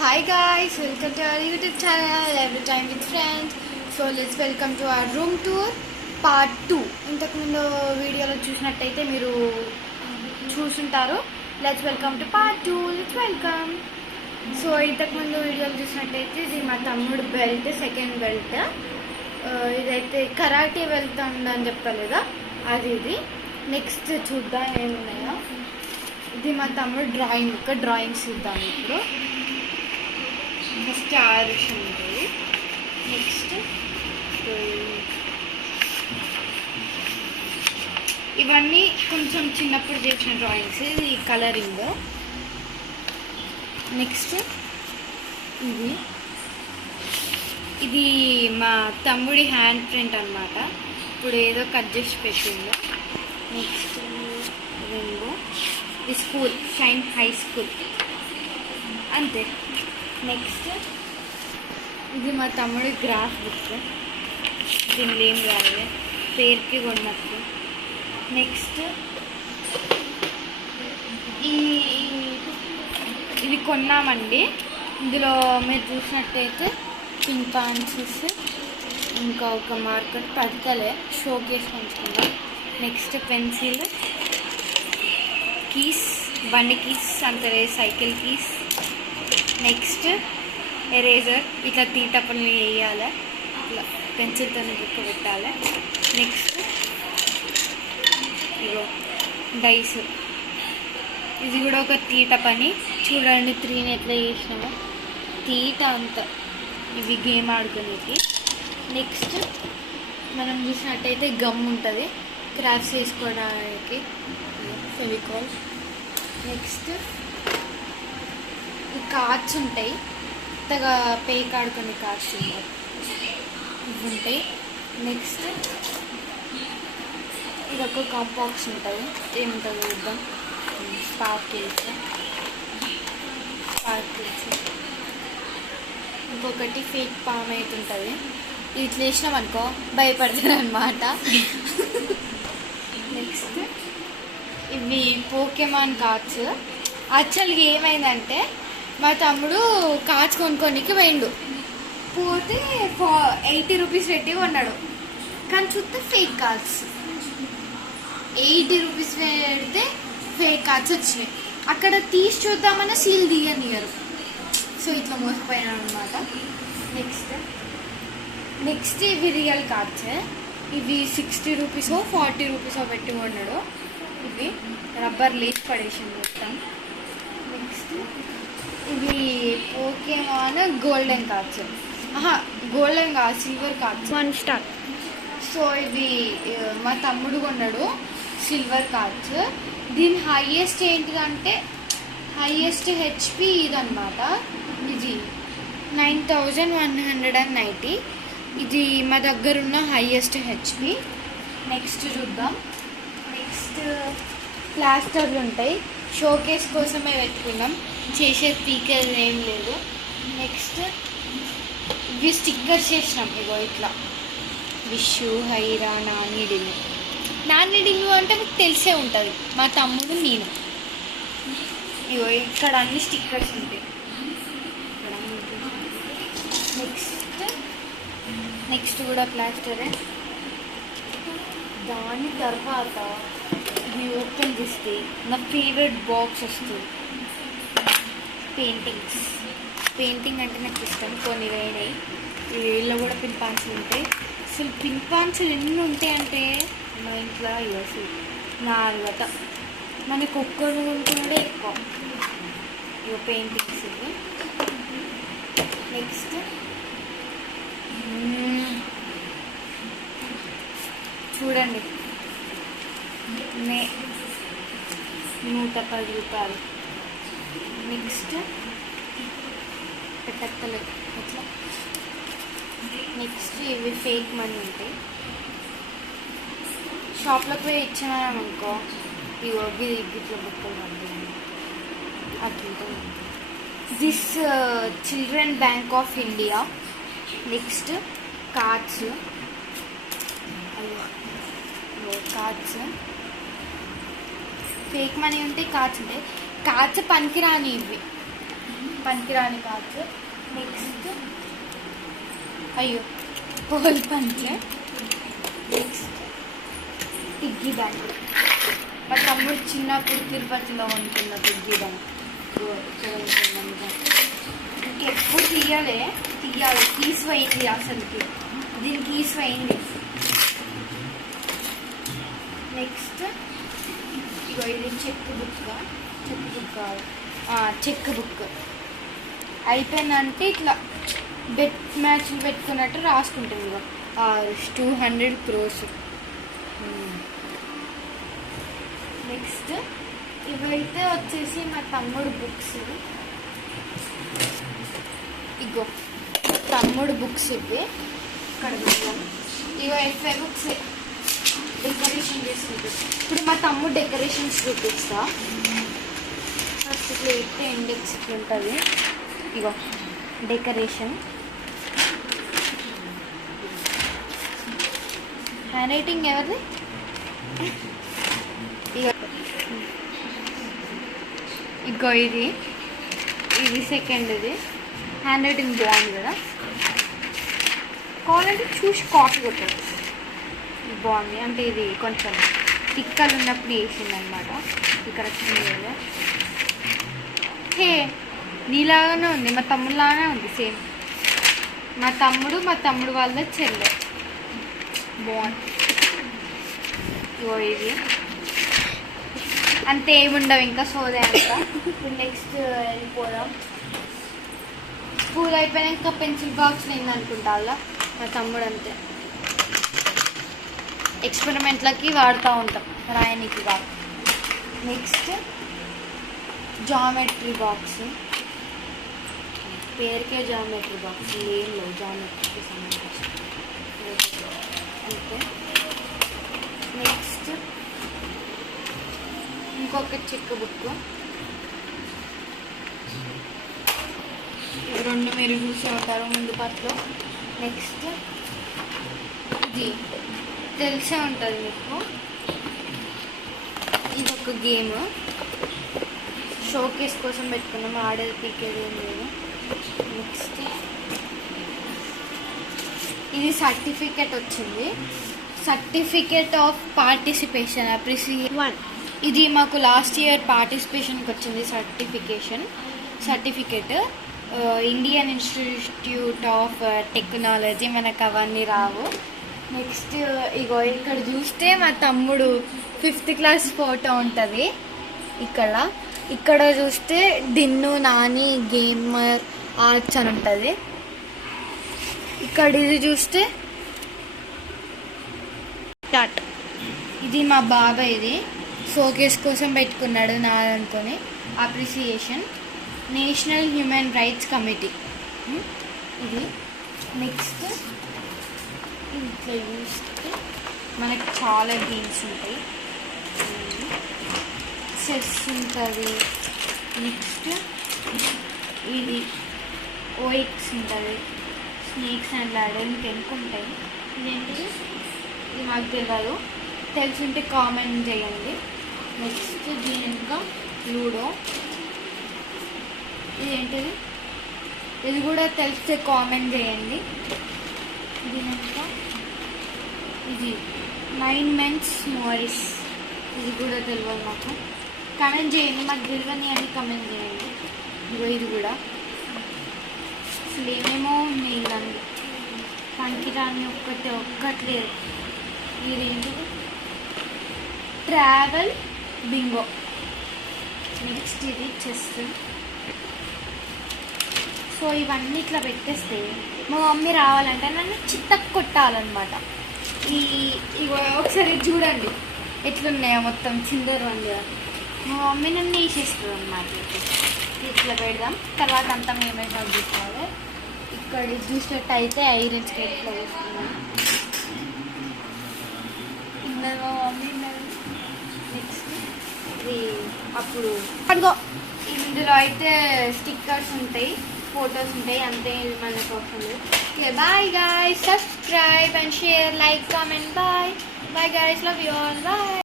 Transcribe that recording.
Hi guys, welcome to our YouTube channel Every Time with Friends. So let's welcome to our room tour part 2. ఇంతకు ముందు వీడియోలో చూసినట్టయితే మీరు చూసుంటారు. Let's welcome to part 2. Let's welcome. So ఇంతకు ముందు వీడియోలో చూసినట్టయితే ఇది మా తమ్ముడు బెల్ట్, సెకండ్ బెల్ట్. ఇదైతే కరాటే వెళ్తుందని చెప్పలేదా, అది ఇది. నెక్స్ట్ చూద్దాం ఏమున్నాయో. ఇది మా తమ్ముడు డ్రాయింగ్స్ చూద్దాం ఇప్పుడు. ఫస్ట్ ఆరుష్ ఉంటుంది. నెక్స్ట్ ఇవన్నీ కొంచెం చిన్నప్పుడు చేసిన డ్రాయింగ్స్. ఇది కలరింగ్. నెక్స్ట్ ఇది మా తమ్ముడి హ్యాండ్ ప్రింట్ అన్నమాట. ఇప్పుడు ఏదో కట్ చేసి పెట్టిందో. నెక్స్ట్ రెండో ఇది స్కూల్, షైన్ హై స్కూల్ అంతే. నెక్స్ట్ ఇది మా తమ్ముడి గ్రాఫ్ బుక్. దీనిలో ఏం రావాలి, పేరుకి కొన్నట్టు. నెక్స్ట్ ఇది కొన్నామండి. ఇందులో మీరు చూసినట్టయితే పింక్ పాన్సెస్, ఇంకా ఒక మార్కర్ పడతలే, షోకి వేసి ఉంచుకుందాం. నెక్స్ట్ పెన్సిల్, కీస్, బండి కీస్ అంటారే, సైకిల్ కీస్. నెక్స్ట్ ఎరేజర్, ఇట్లా తీటపల్ని వేయాలి, ఇట్లా పెన్సిల్తో బుక్ పెట్టాలి. నెక్స్ట్ ఇగో డైస్, ఇది కూడా ఒక తీట పని. చూడండి 3ని ఎట్లా చేసినామో, తీట అంతా. ఇవి గేమ్ ఆడుకునేది. నెక్స్ట్ మనం చూసినట్టయితే గమ్ ఉంటుంది క్రాఫ్ట్స్ చేసుకోవడానికి, ఫెవికాల్. నెక్స్ట్ ఈ కార్డ్స్ ఉంటాయి, కొత్తగా పేక్ ఆడుకునే కార్డ్స్ ఉంటాయి, ఇవి ఉంటాయి. నెక్స్ట్ ఇది ఒక కాంపాక్స్ ఉంటుంది, ఏముంటుంది చూద్దాం. స్పార్కిల్స్, ఇంకొకటి ఫేక్ పామ్ అవుతుంటుంది. ఇట్లా వేసినాం అనుకో భయపడతారు అన్నమాట. నెక్స్ట్ ఇవి పోకెమాన్ కార్డ్స్. యాక్చువల్గా ఏమైందంటే మా తమ్ముడు కార్డ్స్ కొనుక్కోనికి పోయిండు, పోతే 80 రూపీస్ పెట్టి కొన్నాడు. కానీ చూస్తే ఫేక్ కార్డ్స్. 80 రూపీస్ పెడితే ఫేక్ కార్డ్స్ వచ్చినాయి. అక్కడ తీసి చూద్దామన్నా సీల్ తీయనియరు. సో ఇట్లా మోసపోయినాడు అనమాట. నెక్స్ట్ ఇవి రియల్ కార్డ్స్. ఇవి 60 రూపీసో 40 రూపీసో పెట్టి కొన్నాడు. ఇవి రబ్బర్ లేస్ పడేసింది మొత్తం. నెక్స్ట్ ఇవి పోకేమాన్ గోల్డెన్ కార్డ్స్, గోల్డెన్ కాదు, సిల్వర్ కార్డ్స్, 1 స్టార్. సో ఇవి మా తమ్ముడు కొన్నాడు సిల్వర్ కార్డ్స్. దీని హైయెస్ట్ ఏంటిదంటే హైయెస్ట్ హెచ్పి ఇదన్నమాట. ఇది 9190. ఇది మా దగ్గర ఉన్న హైయెస్ట్ హెచ్పి. నెక్స్ట్ చూద్దాం. నెక్స్ట్ ప్లాస్టర్లు ఉంటాయి, షోకేస్ కోసమే పెట్టుకున్నాం, చేసే స్పీకర్ ఏం లేదు. నెక్స్ట్ ఇవి స్టిక్కర్స్ చేసినాం. ఇగో ఇట్లా విషు, హైరా, నానిడిల్లు అంటే మీకు తెలిసే ఉంటుంది, మా తమ్ముడు నేను. ఇగో ఇక్కడ అన్ని స్టిక్కర్స్ ఉంటాయి. నెక్స్ట్ కూడా ప్లాస్టరే. దాని తర్వాత ఇది ఓపెన్ చేస్తే నా ఫేవరెట్ బాక్స్ వస్తుంది, పెయింటింగ్ అంటే నాకు ఇష్టం. కొన్ని వేయినాయి, వీళ్ళలో కూడా పింపాన్సులు ఉంటాయి. అసలు పింపాన్సులు ఎన్ని ఉంటాయంటే మా ఇంట్లో అసలు 4 మనకు ఒక్కరు ఉంటుండే ఎక్కువ. ఇక పెయింటింగ్స్ ఇవి. నెక్స్ట్ చూడండి, 110 రూపాయలు. నెక్స్ట్ పెట్టలేదు అట్లా. నెక్స్ట్ ఇవి ఫేక్ మనీ ఉంటాయి. షాప్లోకి పోయి ఇచ్చామనుకో, ఇగో గిట్ల బుక్కలు అట్లా. This children bank of India. Next cards, fake money ఉంటాయి, కార్డ్స్ ఉంటాయి. కార్డ్స్ పనికిరాని ఇవి. పనికిరాని కార్డ్స్. నెక్స్ట్ అయ్యో hole punch. Next piggy bank. మా తమ్ముడు చిన్నప్పుడు తిరుపతిలో ఉంటున్న పిగ్గీ బ్యాంక్. ఇక్కడ ఉంటున్నాను. ఇంకెప్పుడు తీయాలి తీసిపోయింది అసలుకి. దీనికి తీసిపోయింది. నెక్స్ట్ ఇగో ఇది చెక్ బుక్ అయిపోయిందంటే ఇట్లా బెట్ మ్యాచ్లు పెట్టుకున్నట్టు రాసుకుంటుంది. ఇగో 200 crores. నెక్స్ట్ ఇవైతే వచ్చేసి మా తమ్ముడు బుక్స్. ఇగో తమ్ముడు బుక్స్ ఇవి ఇక్కడ పెట్టాను. ఇగో FA బుక్స్ డెకరేషన్ చేసుకుంటారు. ఇప్పుడు మా తమ్ముడు డెకరేషన్స్ చూపిస్తా. ఫస్ట్ ఇట్లా పెడితే ఇండెక్స్ ఇట్లా ఉంటుంది. ఇగో డెకరేషన్. హ్యాండ్ రైటింగ్ ఎవరిది? ఇగో ఇది సెకండ్. హ్యాండ్ రైటింగ్ బాగుంది కదా. కావాలంటే చూసి కాపీ కొట్టారు. బాగుంది అంటే ఇది కొంచెం తిక్కలు ఉన్నప్పుడు వేసింది అనమాట. ఇక్కడ హే నీలాగానే ఉంది, మా తమ్ముడు లాగానే ఉంది సేమ్. మా తమ్ముడు వాళ్ళ చెల్లె. బాగుంది. ఇగో ఇది అంతే ఏముండవు ఇంకా సోదే అంతా. ఇప్పుడు నెక్స్ట్ వెళ్ళిపోదాం. స్కూల్ అయిపోయాక పెన్సిల్ బాక్స్ అయింది అనుకుంటా అలా. మా తమ్ముడు అంతే ఎక్స్పెరిమెంట్లకి వాడుతూ ఉంటాం రాయనికి బాగా. Next geometry box. పేరుకే జామెట్రీ బాక్స్, ఏం లేవు జామెట్రీకి సంబంధించి అంతే. నెక్స్ట్ ఇంకొక చెక్ బుక్. ఇవి రెండు మీరు చూసే ఉంటారు ముందు పాటలో. నెక్స్ట్ ఇది తెలిసే ఉంటుంది మీకు. ఇది ఒక గేమ్ షోకేస్ కోసం పెట్టుకున్నాం, ఆడేది పీకేది ఏం లేదు. నెక్స్ట్ ఇది సర్టిఫికెట్ వచ్చింది. Certificate of participation appreciation. ఇది మాకు లాస్ట్ ఇయర్ పార్టిసిపేషన్కి వచ్చింది certificate. Indian institute of technology. మనకు అవన్నీ రావు. నెక్స్ట్ ఇగో ఇక్కడ చూస్తే మా తమ్ముడు 5th class ఫోటో ఉంటుంది. ఇక్కడ చూస్తే డిన్ను నాని గేమర్ ఆర్ట్స్ అని ఉంటుంది. ఇక్కడ ఇది చూస్తే ఇది మా బాబాయ్. ఇది షోకేస్ కోసం పెట్టుకున్నాడు నా దాంతో. Appreciation national human rights committee ఇది. నెక్స్ట్ ఇట్లా చూస్తే మనకు చాలా గేమ్స్ ఉంటాయి. చెస్ ఉంటుంది. నెక్స్ట్ ఇది ఓఎక్స్ ఉంటుంది. స్నేక్స్ అండ్ ల్యాడర్ ఇంకెందుకు ఉంటాయి. ఇదేంటిది ఇది మాకు తెలియదు, తెలుసుంటే కామెంట్ చేయండి. నెక్స్ట్ దీని ఇంకా లూడో. ఇదేంటిది ఇది కూడా తెలిస్తే కామెంట్ చేయండి. దీని ఇంకా ఇది 9 Men's Morris. ఇది కూడా తెలియదు మాకు. కామెంట్ చేయండి, మాకు తెలియని అని కామెంట్ చేయండి. ఇది కూడా అసలు ఏమేమో ఉన్నాయి ఇలాంటి పనికిరాని ఒక్కట్లేదు. ఇదేంటిది ట్రావెల్ బింగో. నెక్స్ట్ ఇది చెస్. సో ఇవన్నీ ఇట్లా పెట్టేస్తే మా మమ్మీ రావాలంటే నన్ను చిత్తకు కొట్టాలన్నమాట. ఒకసారి చూడండి ఎట్లున్నాయో మొత్తం చిందరు వండి. మా మమ్మీ నన్ను వేసేస్తుంది అన్నమాట. ఇట్లా పెడదాం. తర్వాత అంతా మేమే చూసుకోవాలి. ఇక్కడ చూసినట్టు అయితే ఐరన్ స్కేట్లో వేసుకున్నాం. మా మమ్మీ నెక్స్ట్ ఇది అప్పుడు అదిగో ఇందులో అయితే స్టిక్కర్స్ ఉంటాయి, ఫొటోస్ ఉంటాయి, అంతే మన కోసం. Bye guys, subscribe and share, like, comment. Bye guys, love you all. Bye.